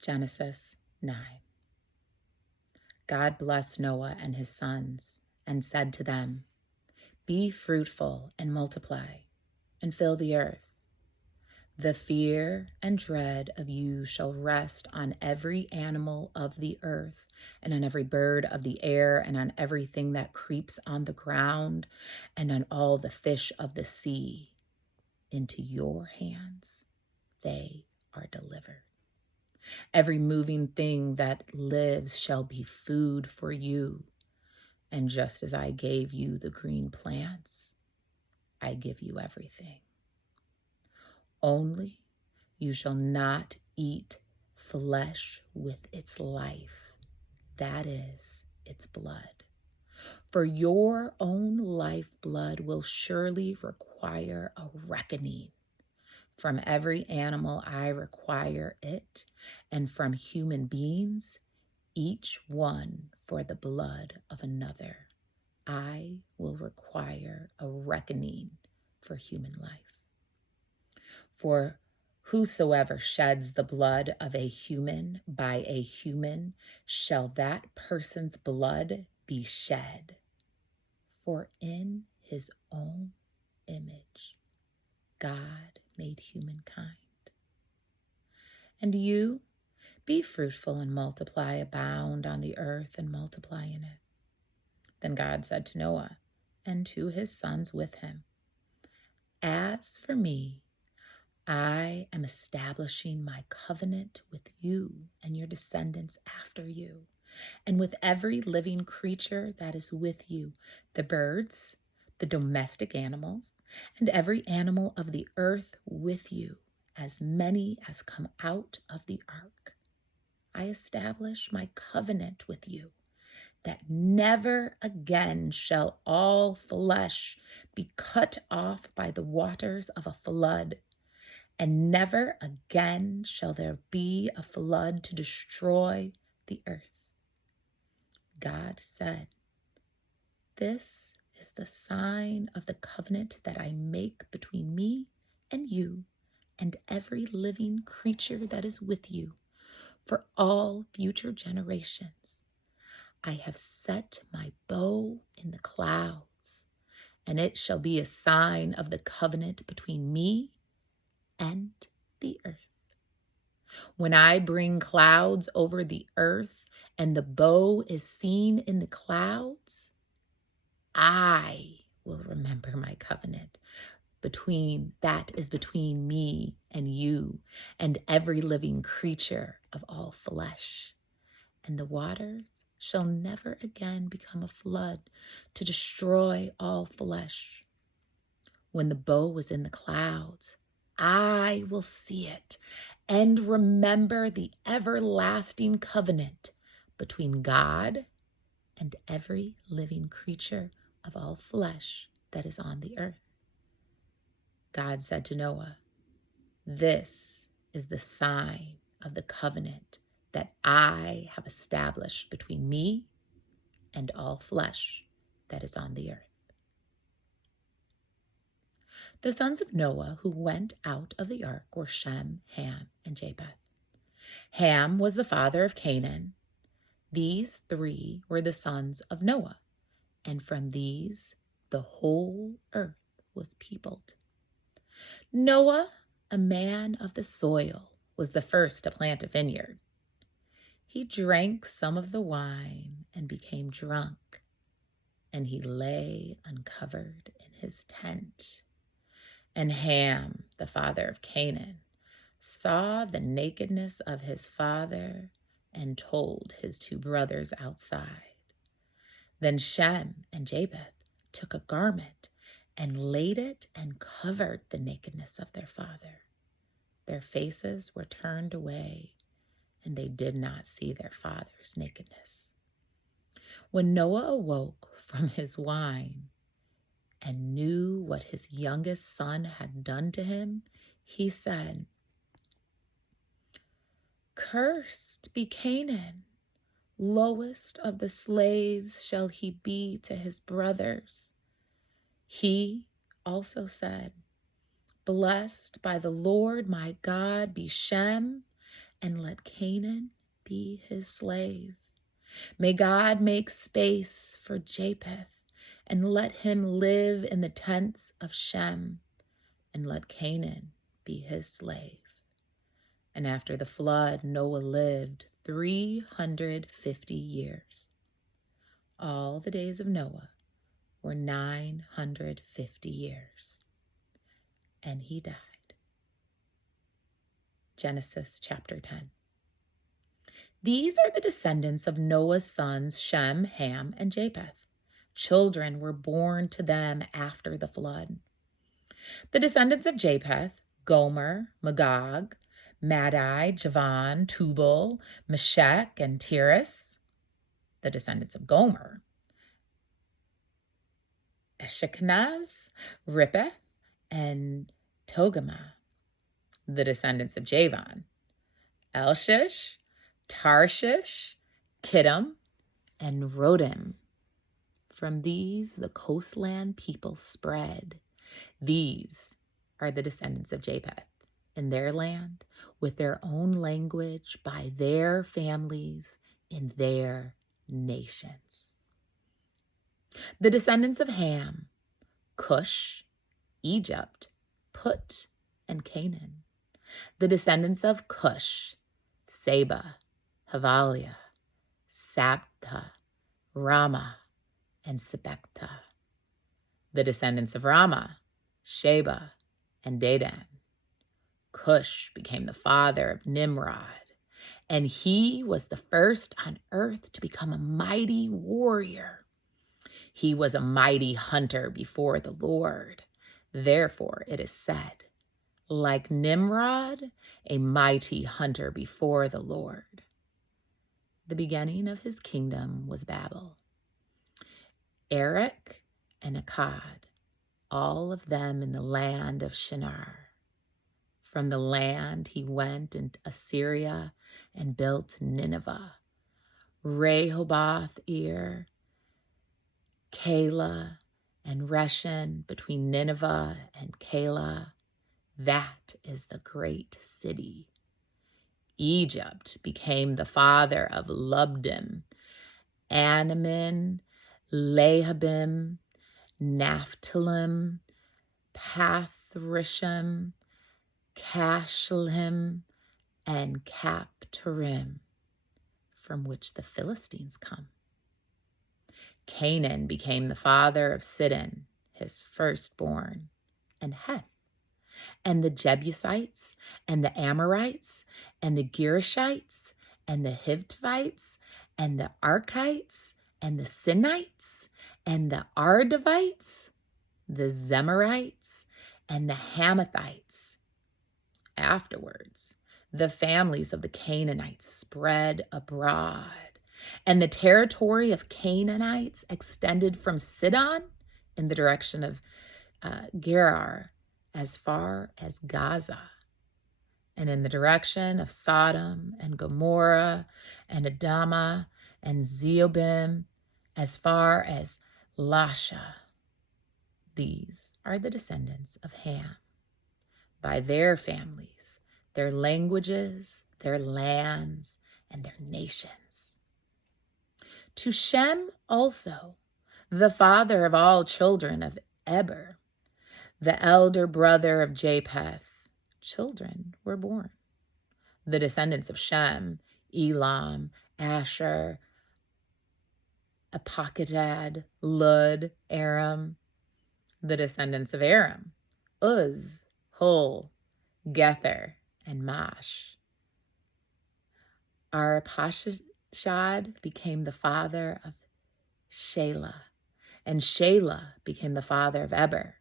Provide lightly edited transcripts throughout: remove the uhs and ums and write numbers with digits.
Genesis 9. God blessed Noah and his sons and said to them, "Be fruitful and multiply and fill the earth. The fear and dread of you shall rest on every animal of the earth and on every bird of the air and on everything that creeps on the ground and on all the fish of the sea. Into your hands they are delivered. Every moving thing that lives shall be food for you. And just as I gave you the green plants, I give you everything. Only you shall not eat flesh with its life, that is, its blood. For your own lifeblood will surely require a reckoning. From every animal I require it, and from human beings, each one for the blood of another. I will require a reckoning for human life. For whosoever sheds the blood of a human by a human, shall that person's blood be shed. For in his own image, God made humankind. And you, be fruitful and multiply, abound on the earth and multiply in it." Then God said to Noah and to his sons with him, "As for me, I am establishing my covenant with you and your descendants after you, and with every living creature that is with you, the birds, the domestic animals, and every animal of the earth with you, as many as come out of the ark. I establish my covenant with you, that never again shall all flesh be cut off by the waters of a flood, and never again shall there be a flood to destroy the earth." God said, "This is the sign of the covenant that I make between me and you and every living creature that is with you for all future generations. I have set my bow in the clouds, and it shall be a sign of the covenant between me and the earth. When I bring clouds over the earth and the bow is seen in the clouds, I will remember my covenant between me and you and every living creature of all flesh. And the waters shall never again become a flood to destroy all flesh. When the bow was in the clouds, I will see it and remember the everlasting covenant between God and every living creature of all flesh that is on the earth." God said to Noah, "This is the sign of the covenant that I have established between me and all flesh that is on the earth." The sons of Noah who went out of the ark were Shem, Ham, and Japheth. Ham was the father of Canaan. These three were the sons of Noah, and from these the whole earth was peopled. Noah, a man of the soil, was the first to plant a vineyard. He drank some of the wine and became drunk, and he lay uncovered in his tent. And Ham, the father of Canaan, saw the nakedness of his father and told his two brothers outside. Then Shem and Japheth took a garment and laid it and covered the nakedness of their father. Their faces were turned away, and they did not see their father's nakedness. When Noah awoke from his wine and knew what his youngest son had done to him, he said, "Cursed be Canaan, lowest of the slaves shall he be to his brothers." He also said, "Blessed by the Lord my God be Shem, and let Canaan be his slave. May God make space for Japheth, and let him live in the tents of Shem, and let Canaan be his slave. And after the flood, Noah lived 350 years. All the days of Noah were 950 years, and he died. Genesis chapter 10. These are the descendants of Noah's sons, Shem, Ham, and Japheth. Children were born to them after the flood. The descendants of Japheth: Gomer, Magog, Madai, Javan, Tubal, Meshech, and Tiras. The descendants of Gomer: Eshkenaz, Rippeth, and Togarmah. The descendants of Javan: Elshish, Tarshish, Kittim, and Rodim. From these the coastland people spread. These are the descendants of Japheth in their land, with their own language, by their families, in their nations. The descendants of Ham: Cush, Egypt, Put, and Canaan. The descendants of Cush: Seba, Havalia, Sabta, Rama, and Sebekta. The descendants of Rama: Sheba and Dedan. Cush became the father of Nimrod, and he was the first on earth to become a mighty warrior. He was a mighty hunter before the Lord. Therefore it is said, like Nimrod, a mighty hunter before the Lord. The beginning of his kingdom was Babel. Erech and Akkad, all of them in the land of Shinar. From the land he went into Assyria and built Nineveh, Rehoboth, Ir, Calah, and Reshin, between Nineveh and Calah. That is the great city. Egypt became the father of Lubdim, Anamin, Lehabim, Naphthalim, Pathrishim, Cashlehim, and Captorim, from which the Philistines come. Canaan became the father of Sidon, his firstborn, and Heth, and the Jebusites, and the Amorites, and the Girgashites, and the Hivites, and the Arkites, and the Sinites, and the Ardavites, the Zemarites, and the Hamathites. Afterwards, the families of the Canaanites spread abroad, and the territory of Canaanites extended from Sidon in the direction of Gerar as far as Gaza, and in the direction of Sodom and Gomorrah and Adamah and Zeobim as far as Lasha. These are the descendants of Ham, by their families, their languages, their lands, and their nations. To Shem also, the father of all children of Eber, the elder brother of Japheth, children were born. The descendants of Shem: Elam, Asher, Apakadad, Lud, Aram. The descendants of Aram: Uz, Hul, Gether, and Mash. Arpachshad became the father of Shelah, and Shelah became the father of Eber.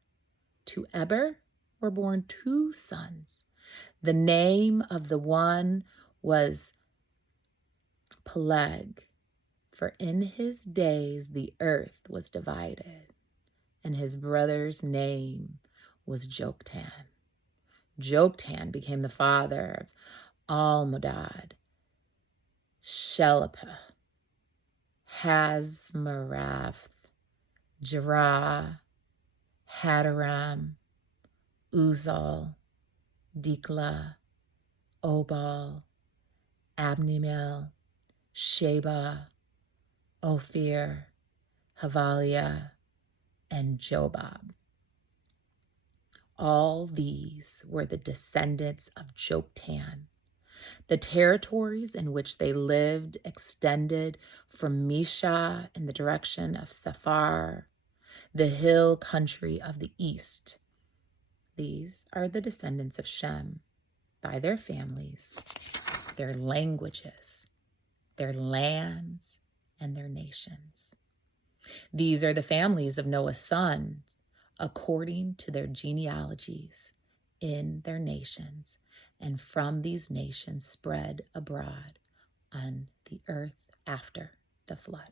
To Eber were born two sons. The name of the one was Peleg, for in his days the earth was divided, and his brother's name was Joktan. Joktan became the father of Almodad, Shelepah, Hazmarath, Jerah, Hadaram, Uzal, Dikla, Obal, Abnemel, Sheba, Ophir, Havaliah, and Jobab. All these were the descendants of Joktan. The territories in which they lived extended from Mesha in the direction of Saphar, the hill country of the east. These are the descendants of Shem by their families, their languages, their lands, and their nations. These are the families of Noah's sons, according to their genealogies in their nations, and from these nations spread abroad on the earth after the flood.